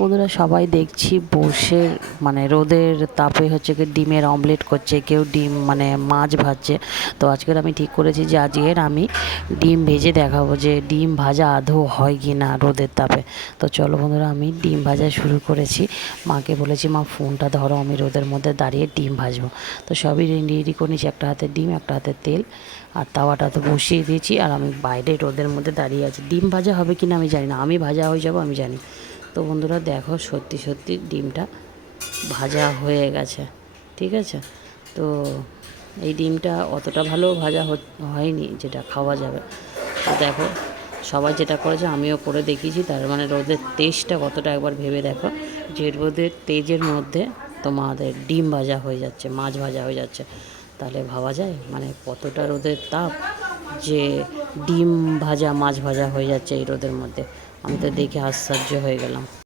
বন্ধুরা সবাই দেখছি বসে মানে রোদের তাপে হচ্ছে কি ডিমের অমলেট করছে, কেউ ডিম মানে মাছ ভাজছে। তো আজকের আমি ঠিক করেছি যে আজকের আমি ডিম ভেজে দেখাবো যে ডিম ভাজা আদৌ হয় কি না রোদের তাপে। তো চলো বন্ধুরা, আমি ডিম ভাজা শুরু করেছি। মাকে বলেছি, মা ফোনটা ধরো, আমি রোদের মধ্যে দাঁড়িয়ে ডিম ভাজবো। তো সবই রেডি করে নিয়েছি, একটা হাতে ডিম, একটা হাতে তেল, আর তাওয়াটা তো বসিয়ে দিয়েছি। আর আমি বাইরে রোদের মধ্যে দাঁড়িয়ে আছি। ডিম ভাজা হবে কি না আমি জানি না, আমি ভাজা হয়ে যাবো আমি জানি। তো বন্ধুরা দেখো, সত্যি সত্যি ডিমটা ভাজা হয়ে গেছে, ঠিক আছে। তো এই ডিমটা অতটা ভালো ভাজা হয়নি যেটা খাওয়া যাবে। তো দেখো, সবাই যেটা করেছে আমিও করে দেখিয়েছি। তার মানে রোদের তেজটা কতটা একবার ভেবে দেখো, যে রোদের তেজের মধ্যে তোমাদের ডিম ভাজা হয়ে যাচ্ছে, মাছ ভাজা হয়ে যাচ্ছে। তাহলে ভাবা যায় মানে কতটা রোদের তাপ, যে ডিম ভাজা মাছ ভাজা হয়ে যাচ্ছে এই রোদের মধ্যে। আমি তো দেখে আশ্চর্য হয়ে গেলাম।